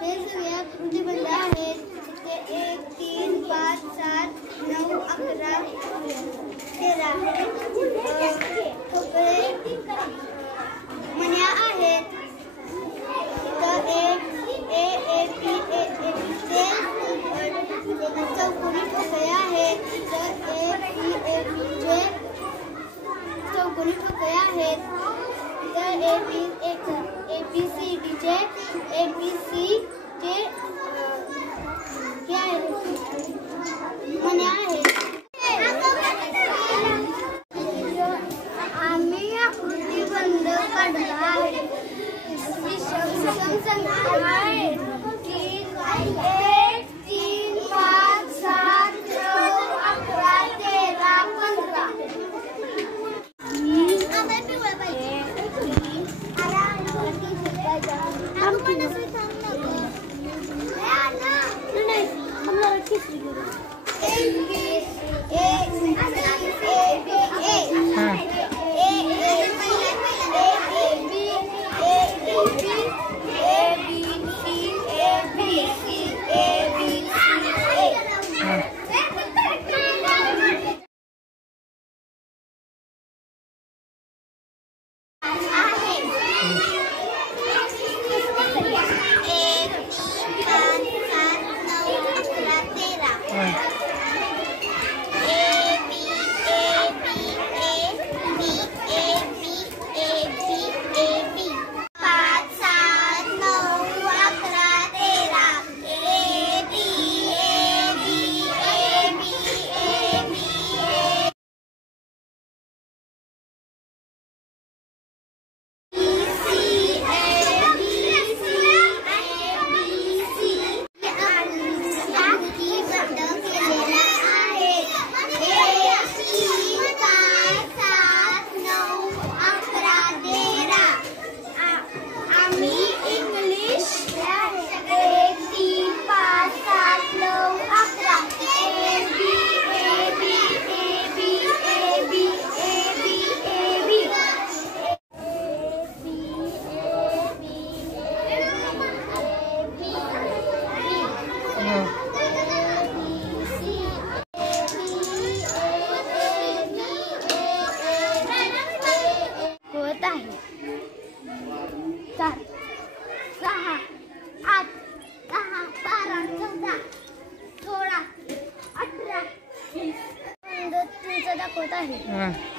हे सगळे आकृती बंद आहेत. ते 1 3 5 7 9 11 13 ठोकळे मण्या आहेत. चौकोनी ठोकळे आहेत. चौकोनी ठोकळे आहेत. ABCD चे मण्या आहेत. आम्ही आकृती बंद काढला आहे. विषम संख्या आहे. 1 3 5 7 9 11 13 15. दाखवत आहे.